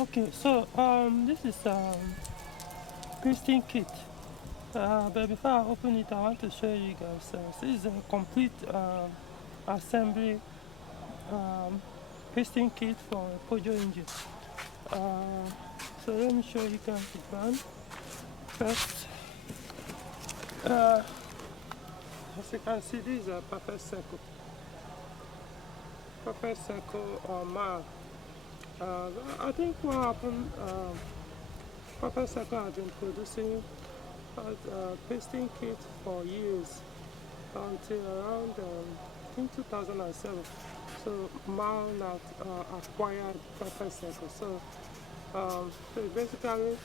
Okay, so this is Piston kit. But before I open it, I want to show you guys. This is a complete assembly piston kit for a Peugeot engine. So let me show you guys the brand first. As you can see, this is a perfect circle. Perfect circle or Mahle. I think what happened, perfect circle has been producing piston kit for years until around I think 2007. So Mahle now acquired perfect circle. So basically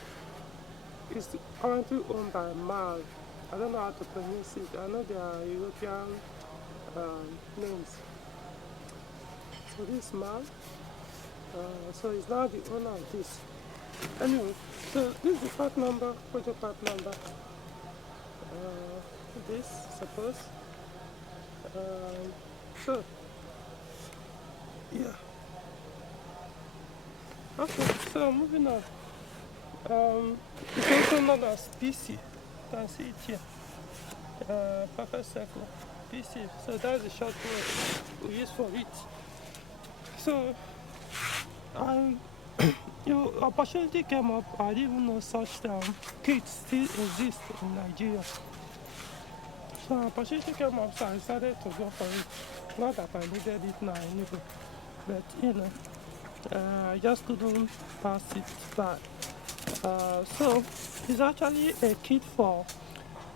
it's currently owned by Mahle. I don't know how to pronounce it. I know they are European names. So this Mahle, so he's now the owner of this. Anyway, so this is the part number, project part number. This, suppose. So, yeah. Okay, so moving on. It's also known as PC. You can see it here. Perfect circle. PC. So that's the short word we use for it. So, opportunity came up. I didn't even know such kits still exist in Nigeria. So opportunity came up, so I decided to go for it. Not that I needed it now anyway, but I just couldn't pass it by. So it's actually a kit for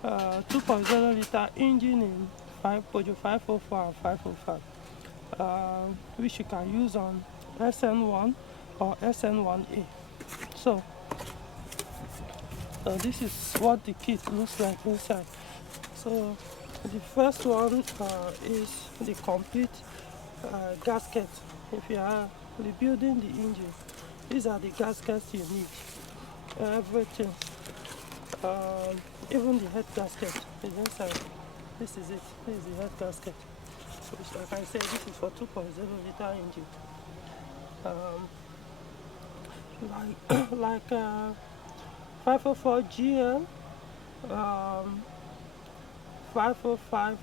2.0 liter engine in Peugeot 504 and 505, which you can use on XN1 or XN1A. So this is what the kit looks like inside. So the first one is the complete gasket. If you are rebuilding the engine, these are the gaskets you need. Everything, even the head gasket is inside. This is it. This is the head gasket. Which, like I said, this is for 2.0 liter engine. Like 504 GL, 505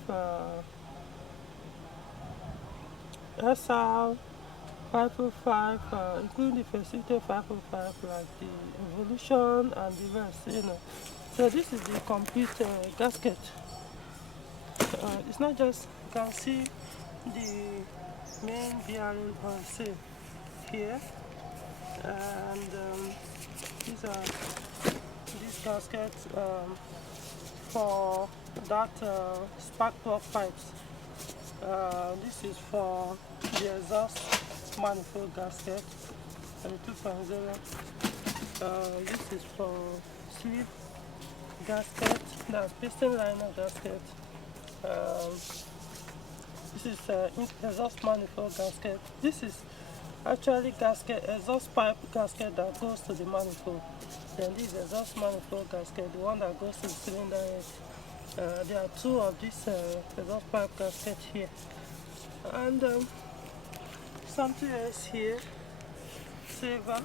SR, 505, including the facility 505, like the Evolution and the rest. So this is the complete gasket. It's not just, you can see the main bearing on sale here, and these gaskets for that spark plug pipes. This is for the exhaust manifold gasket, 2.0. This is for sleeve gasket, that's piston liner gasket. This is exhaust manifold gasket. This is actually exhaust pipe gasket that goes to the manifold. Then this exhaust manifold gasket, the one that goes to the cylinder head. There are two of these exhaust pipe gaskets here, and something else here, silver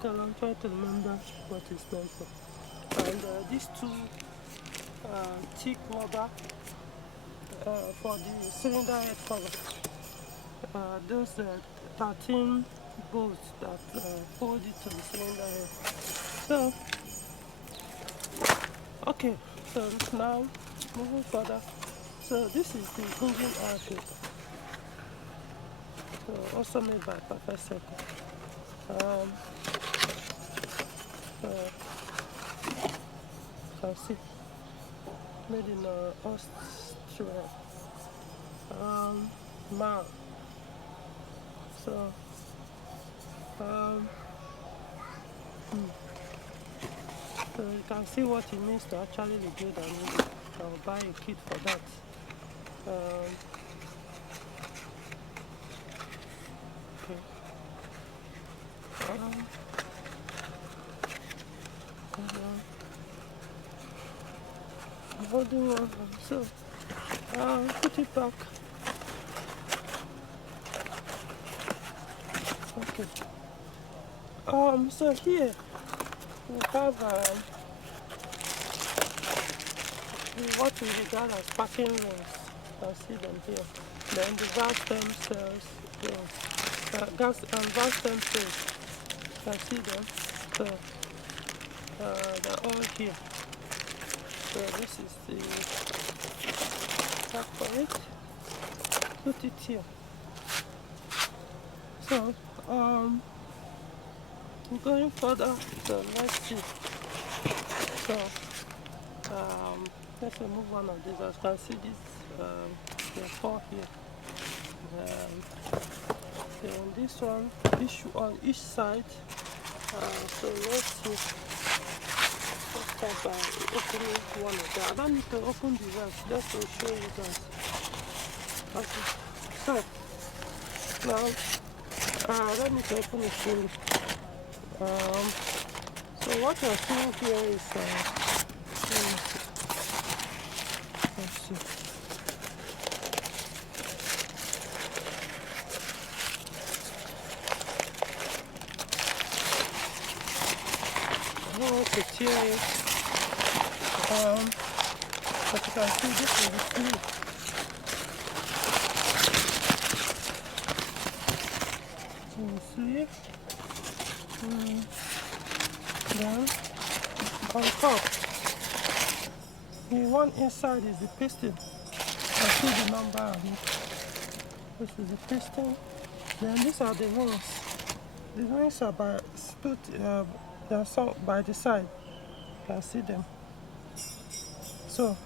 color. I'm trying to remember what it's meant for. And these two thick rubber for the cylinder head cover. Those 13 bolts that hold it to the cylinder head. So, okay, so now moving further. So this is the engine oil filter. So also made by Perfect Circle. You can see, made in Austria. Mahle. So so you can see what it means to actually rebuild an engine. I'll buy a kit for that. Okay. I'm holding one, so put it back. Okay. So here we have what we regard as packing rings. You can see them here. Then the valve stem cells rings. Valve stem cells. You can see them. So they're all here. So this is the tap for it. Put it here. So going further, so let's see. So let's remove one of these. As you can see, this there are 4 here. Then this one, on each side. So let's see. Let's start by opening one of them. I don't need to open the rest, just to show you guys. Okay. So now let me open it fully. So what you're seeing here is let's see. I don't want to tear it. But you can see this is the sleeve. Sleeve. Then on top, the one inside is the piston. I see the number on it. This is the piston. Then these are the rings. The rings are by split. They're some by the side. You can see them. So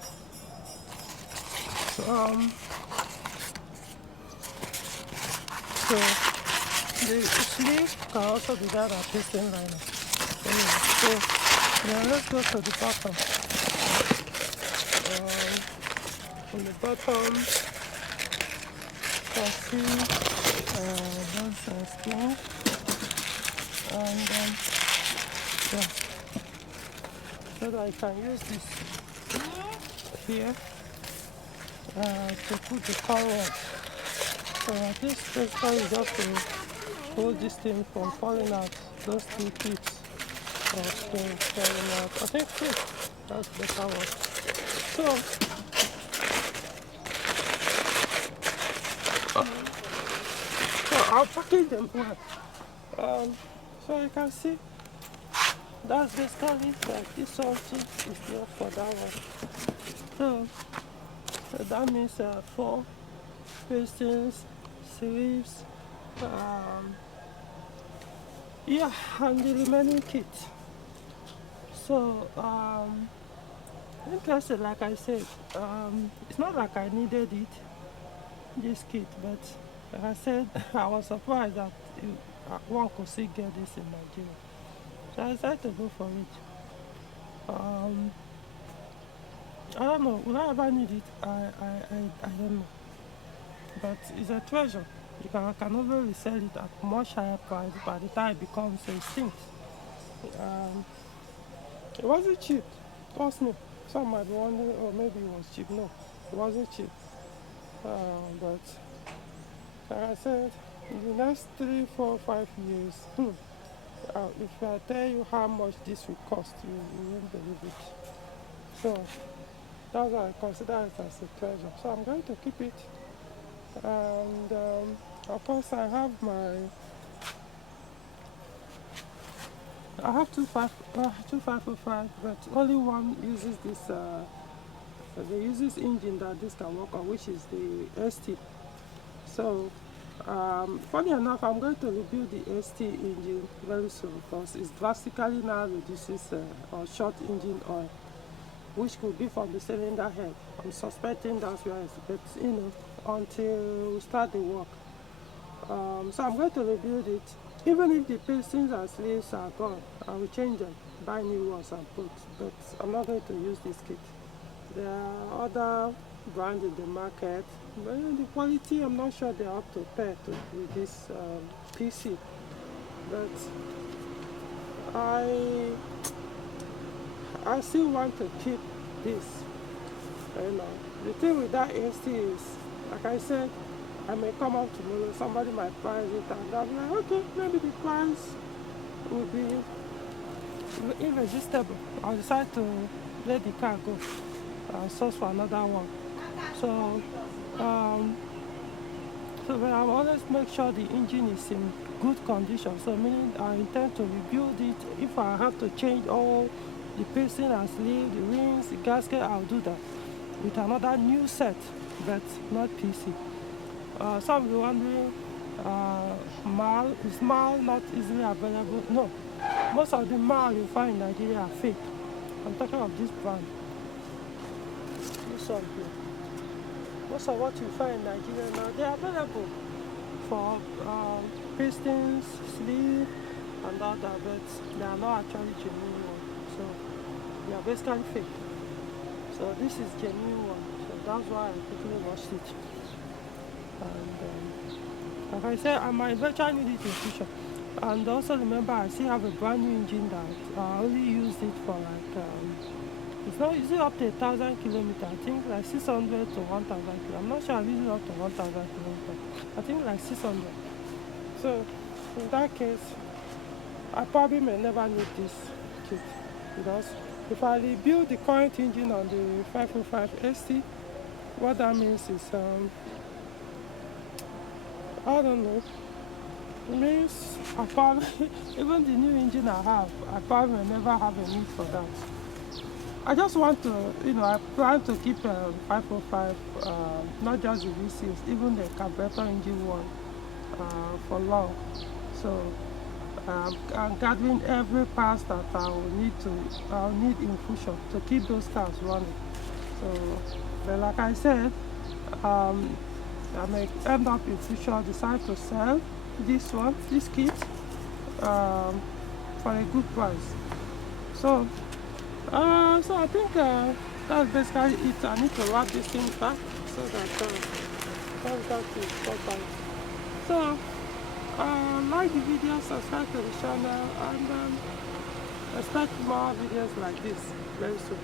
the sleeve can also be done at piston liner. Anyway, so now let's go to the bottom. On the bottom, you can see those skin, and then yeah, so that I can use this here to put the cover. So this basically is just to hold this thing from falling out. Those 2 clips of screen falling out. I think 2. That's the better one. So I'll package them well. So you can see that's basically like this one too is there for that one. So that means 4 pistons, sleeves, yeah, and the remaining kit. So interested, like I said, it's not like I needed this kit, but like I said, I was surprised that one could still get this in Nigeria. So I decided to go for it. I don't know, will I ever need it? I don't know. But it's a treasure. You can never resell it at much higher price by the time it becomes extinct. It wasn't cheap, trust me. Some might be wondering, oh, maybe it was cheap. No, it wasn't cheap. But like I said, in the next 3, 4, 5 years, if I tell you how much this will cost, you won't believe it. So that's why I consider it as a treasure. So I'm going to keep it. And of course I have I have 2505, but only one uses this. They use this engine that this can work on, which is the ST. So funny enough, I'm going to rebuild the ST engine very soon because it drastically now reduces short engine oil, which could be from the cylinder head. I'm suspecting that's where it's, but until we start the work. So I'm going to rebuild it. Even if the pistons and sleeves are gone, I will change them, buy new ones and put, but I'm not going to use this kit. There are other brands in the market, but the quality, I'm not sure they're up to par with this PC. But I still want to keep this. The thing with that ST is, like I said, I may come up tomorrow, somebody might price it, and I'll be like, okay, maybe the price will be irresistible. I'll decide to let the car go and source for another one. So, um, so I always make sure the engine is in good condition. So meaning I intend to rebuild it. If I have to change all the piston and sleeve, the rings, the gasket, I'll do that with another new set, but not PC. Some will be wondering, Mahle, is Mahle not easily available? No. Most of the Mahle you find in Nigeria are fake. I'm talking of this brand. This one here. Most of what you find in Nigeria now, they are available for pistons, sleeve, and all that, but they are not actually genuine one. So they are basically fake. So this is genuine one. So that's why I quickly washed it. And like I said, I might eventually need it in future. And also remember, I still have a brand new engine that I only used it for like it's not easy up to 1,000 kilometers. I think like 600 to 1,000 kilometers. I'm not sure I'm using up to 1,000 kilometers. I think like 600. So in that case, I probably may never need this kit, because if I rebuild the current engine on the 505 ST, what that means is I don't know. It means I probably even the new engine I have, I probably may never have a need for that. I just want to, I plan to keep 505, not just the V6, even the carburetor engine one for long. So I'm gathering every parts that I'll need in future to keep those cars running. So, but like I said, I may end up in future decide to sell this kit for a good price. So I think that's basically it. I need to wrap this thing back so that that is proper. So like the video, subscribe to the channel, and expect more videos like this very soon.